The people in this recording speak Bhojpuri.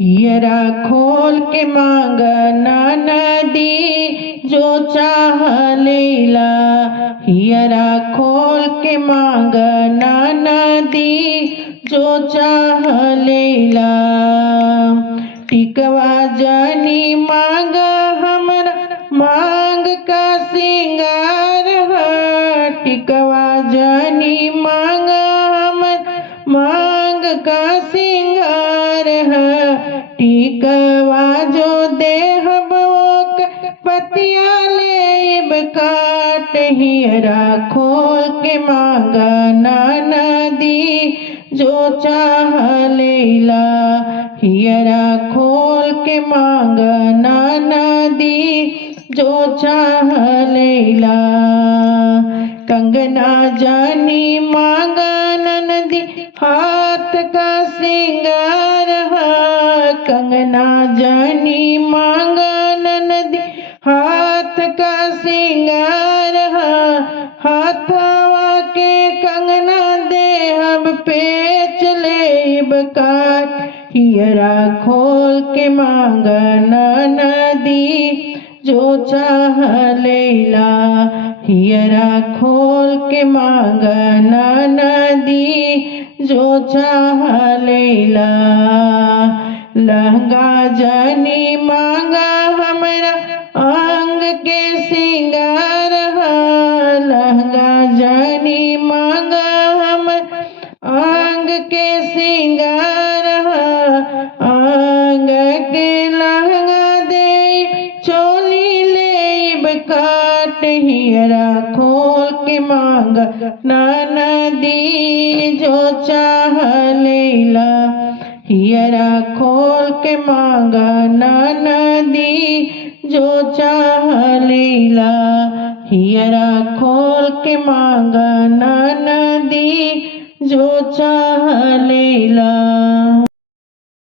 हियरा खोल के मांग नदी जो चाह लेला। हियरा खोल के मांग नदी जो चाह लेला। टिकवा जानी मांग हमरा मांग का सिंगार है। टिकवा जानी मांग हमर मांग का सिंगार है। टिकवा जो देहब पतिया लेब काट। हियरा खोल के मांग नदी जो चाह लेला। हियरा खोल के मांग नदी जो चाह लेला। कंगना जानी मांग नदी हाथ का सिंगार है। कंगना जानी मांग नदी हाथ का सिंगार है। हाथवा के कंगना देहब पेच लेब काट। हियरा खोल के मांग नदी जो चाह लेला। हियरा खोल के मांग नदी जो चाह लेला। लहंगा जानी मांगा हमरा अंग के सिंगार है। लहंगा जानी मांगा हमर अंग के सिंगार है। अंग के लहंगा दे चोली लेब काट। हियरा खोल के मांग नदी जो चाह लेला। हियरा खोल के मांग नदी जो चाह लेला। हियरा खोल के मांग नदी जो चाह लेला।